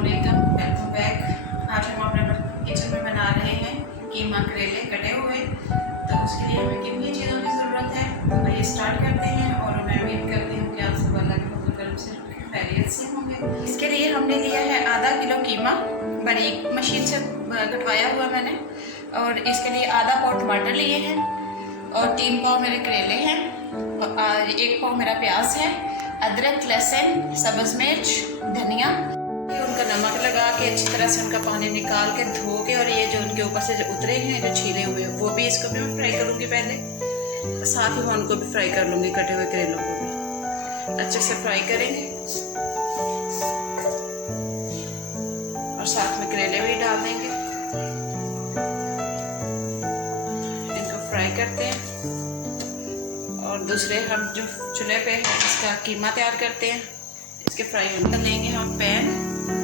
अस्सलामुअलैकुम, welcome back. आज हम अपने किचन में बना रहे हैं कीमा करेले कटे हुए। तो उसके लिए हमें कितनी चीज़ों की ज़रूरत है तो आइए स्टार्ट करते हैं। और मैं उम्मीद करती हूँ कि आप सब अल्लाह के फजल करम से खैरियत से होंगे। इसके लिए हमने लिया है आधा किलो कीमा, बारीक मशीन से कटवाया हुआ मैंने। और इसके लिए आधा पाव टमाटर लिए हैं और 3 पाव मेरे करेले हैं और 1 पाव मेरा प्याज है, अदरक, लहसुन, सब्ज़ मिर्च, धनिया। उनका नमक लगा के अच्छी तरह से उनका पानी निकाल के धो के, और ये जो उनके ऊपर से जो उतरे हैं जो छीले हुए वो भी इसको भी मैं फ्राई करूँगी पहले। साथ ही मैं उनको भी फ्राई कर लूँगी, कटे हुए करेलों को भी अच्छे से फ्राई करेंगे। और साथ में करेले भी डाल देंगे, इनको फ्राई करते हैं। और दूसरे हम जो चूल्हे पे है इसका कीमा तैयार करते हैं। इसके फ्राई कर लेंगे हम पैन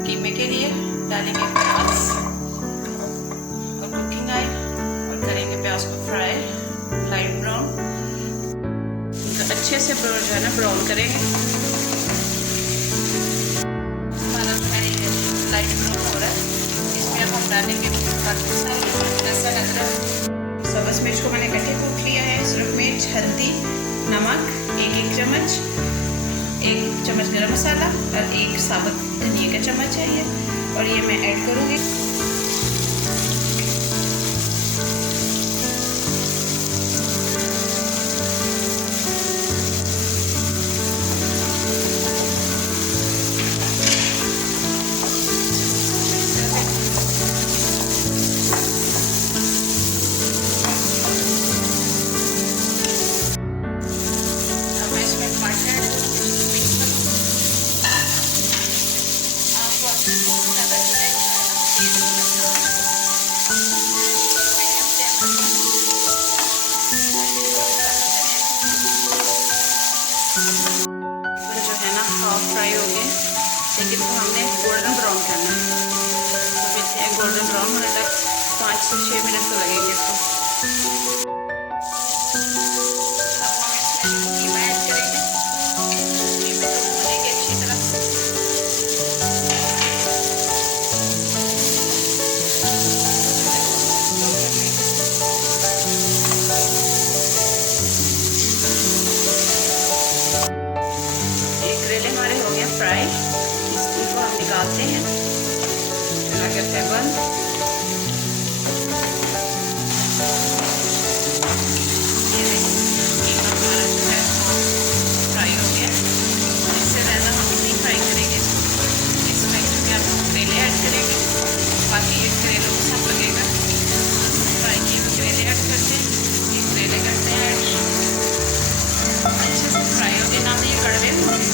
कीमे के लिए, डालेंगे प्याज और कुकिंग ऑयल और करेंगे प्याज को फ्राई लाइट ब्राउन। तो अच्छे से जो है ना ब्राउन करेंगे। हमारा जो है ये लाइट ब्राउन हो रहा है, इसमें अब हम डालेंगे लहसुन, अदरक, सब्ज़ मिर्च को मैंने इकट्ठे कूट लिया है, सुरख मिर्च, हल्दी, नमक, एक चम्मच, 1 चम्मच गरम मसाला और 1 साबुत धनिया का चम्मच है ये। और ये मैं ऐड करूँगी। फ्राई हो गए, लेकिन तो हमने गोल्डन ब्राउन करना है। तो फिर गोल्डन ब्राउन होने तक 5 से 6 मिनट तो लगेंगे इसको। अब हम इसमें कीमा ऐड करेंगे, कीमे को भूनेंगे अच्छी तरह से। करेले हमारे हो गए फ्राई, इसको हम निकालते हैं, चला करते हैं बंद। ये कीमा हमारा जो है फ्राई हो गया। इससे ज़्यादा हम नहीं फ्राई करेंगे इसमें, क्योंकि आप करेले ऐड करेंगे, बाकी ये करेलों के साथ लगेगा। फ्राई किए हुए करेले ऐड करते हैं, ये करेले करते हैं ऐड। अच्छे से फ्राई हो गए, ना तो ये कड़वे होंगे,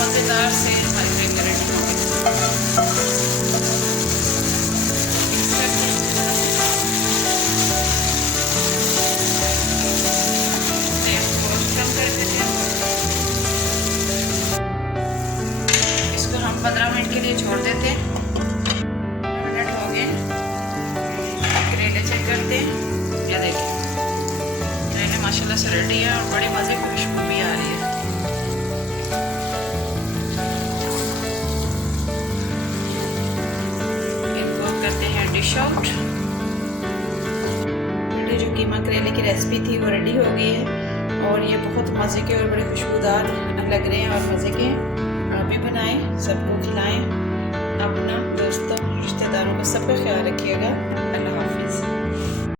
मज़ेदार से हमारे करेले रेडी होंगे। इसको हम 15 मिनट के लिए छोड़ देते हैं। 15 मिनट हो गए, करेले चेक करते हैं। या देखिए करेले माशाल्लाह से रेडी है और बड़ी मज़े की खुशबू भी आ रही है। करते हैं डिश आउट। ये जो कीमा करेले की रेसिपी थी वो रेडी हो गई है और ये बहुत मज़े के और बड़े खुशबूदार लग रहे हैं और मज़े के। आप भी बनाएं, सबको खिलाएं, अपना दोस्तों रिश्तेदारों का सबका ख्याल रखिएगा। अल्लाह